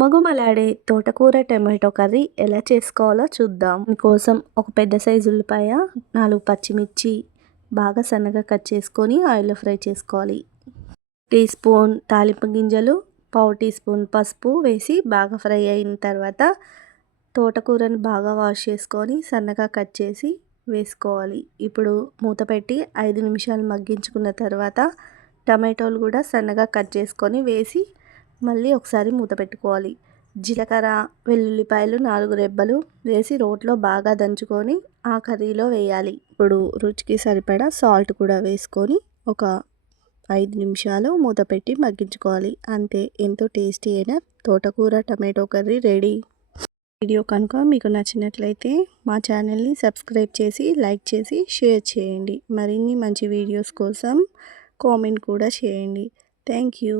గుమగుమలాడే తోటకూర tomato curry ఎలా చేసుకోవాలో చూద్దాం. దీనికోసం ఒక పెద్ద సైజు ఉల్లిపాయ, 4 పచ్చిమిర్చి బాగా సన్నగా కట్ చేసుకొని ఆయిల్లో ఫ్రై చేసుకోవాలి. టీ స్పూన్ తాలింపు గింజలు, పావు టీ స్పూన్ పసుపు వేసి బాగా ఫ్రై అయిన తర్వాత తోటకూరను బాగా వాష్ చేసుకొని సన్నగా కట్ చేసి వేసుకోవాలి. ఇప్పుడు మూత పెట్టి 5 నిమిషాలు మగ్గించుకున్న తర్వాత టమాటోలు కూడా సన్నగా కట్ చేసుకొని వేసి మళ్ళీ ఒకసారి మూత పెట్టుకోవాలి. జీలకర్ర, వెల్లుల్లిపాయలు 4 రెబ్బలు వేసి రోట్లో బాగా దంచుకొని ఆ కర్రీలో వేయాలి. ఇప్పుడు రుచికి సరిపడా సాల్ట్ కూడా వేసుకొని ఒక 5 నిమిషాలు మూత పెట్టి మగ్గించుకోవాలి. అంతే, ఎంతో టేస్టీ అయిన తోటకూర టమాటో కర్రీ రెడీ. వీడియో కనుక మీకు నచ్చినట్లయితే మా ఛానల్ని సబ్స్క్రైబ్ చేసి, లైక్ చేసి, షేర్ చేయండి. మరిన్ని మంచి వీడియోస్ కోసం కామెంట్ కూడా చేయండి. Thank you.